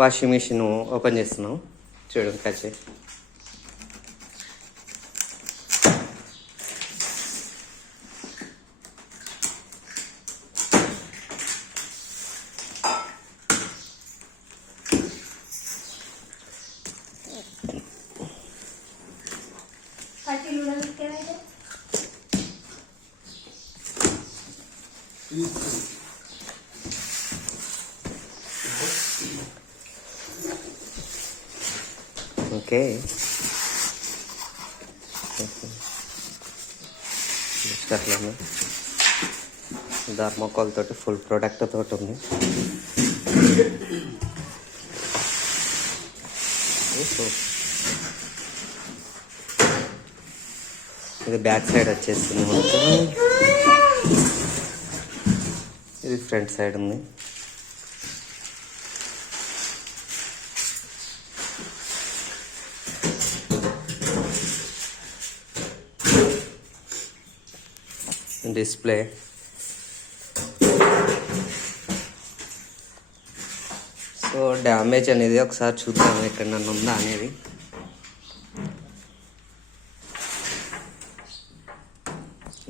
Washing machine open చేస్తున్నాం. చూడండి కచ్చే ఓకే. అట్లా ధర్మకోల్ తోటి ఫుల్ ప్రొడక్ట్ తోటి ఉంది. ఇది బ్యాక్ సైడ్ వచ్చేస్తుంది మనకు. ఇది ఫ్రంట్ సైడ్ ఉంది. డిస్ప్లే సో డ్యామేజ్ అనేది ఒకసారి చూద్దాం ఎక్కడన్నా ఉందా అనేది.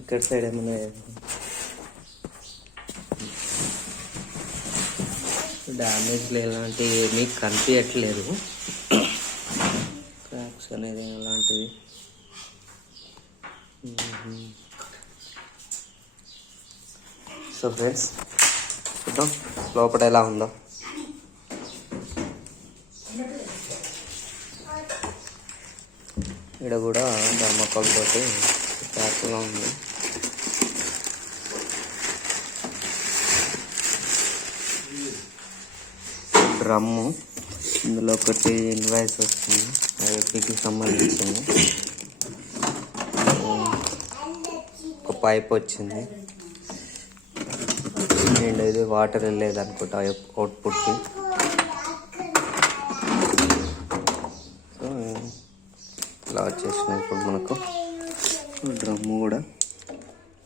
ఇక్కడ సైడ్ ఏమైనా డ్యామేజ్లు ఎలాంటివి ఏమీ కనిపించట్లేదు. క్రాక్స్ అనేది ఎలాంటివి సో ఫ్రెండ్స్ చూద్దాం లోపల ఎలా ఉందో. ఇక్కడ కూడా ధర్మకోల్ తోటి ప్యాక్లో ఉంది. డ్రమ్ము, ఇందులో ఒకటి ఇన్వాయిస్ వస్తుంది, ఐఎఫ్బీకి సంబంధించింది. ఒక పైప్ వచ్చింది అండ్ ఇది వాటర్ వెళ్ళేది అనుకుంటా అవుట్పుట్కి. సో ఇలా వచ్చేసినాయి ఇప్పుడు మనకు. డ్రమ్ము కూడా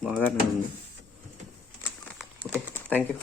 బాగానే ఉంది. Okay, thank you.